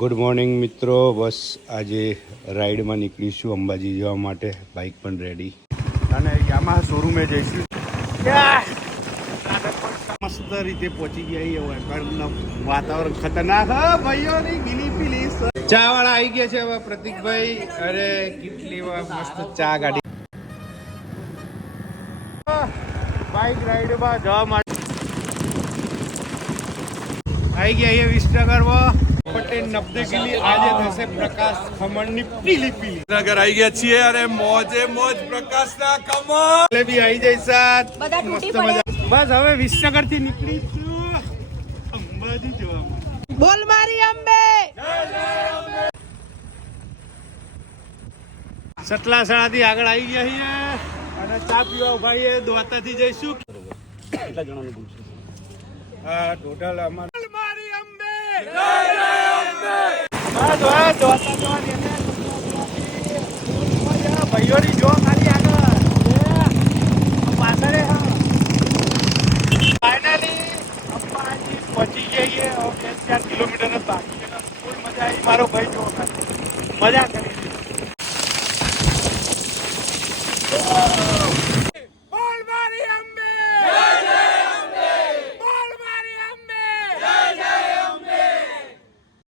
Good morning મિત્રો. બસ આજે રાઈડમાં નીકળીશું અંબાજી જવા માટે. બાઇક પણ રેડી અને યામાહા શોરૂમે જઈશું. મસ્ત રીતે પહોંચી ગયા હોય પણ વાતાવરણ ખતરનાક. ભાઈઓની ગીલી પીલી ચા વાળા આવી ગયા છે હવે પ્રતિકભાઈ. અરે કેટલી મસ્ત ચા ગાડી. બાઇક રાઈડમાં જવા માટે આવી ગયા અહીંયા વિસનગરમાં. પટેલ 90 કિલી આજે થશે પ્રકાશ ખમણની પીલી પીલી. નગર આવી ગયા છીએ. અરે મોજે મોજ પ્રકાશના ખમણ. જલેબી આવી જાય સાથ. મસ્ત મજા. બસ હવે વિસનગર થી નીકળીશું અંબાજી જવા. બોલ મારી અંબે. સતલાસણા થી આગળ આવી ગયા છીએ અને ચા પીવા ભાઈએ દ્વાતા થી જઈશું. કેટલા જણાનું બોલશું? ટોટલ અમારે મારી અંબે. જય જય અંબે. બસ દ્વાતા જવાની ભાઈઓની જો ખાલી આગળ પાછળ. ફાઇનલી અંબાજી પહોંચી જઈએ. 2-4 કિલોમીટર જ બાકી છે. ફૂલ મજા આવી. મારો ભાઈ જો મજા કરી.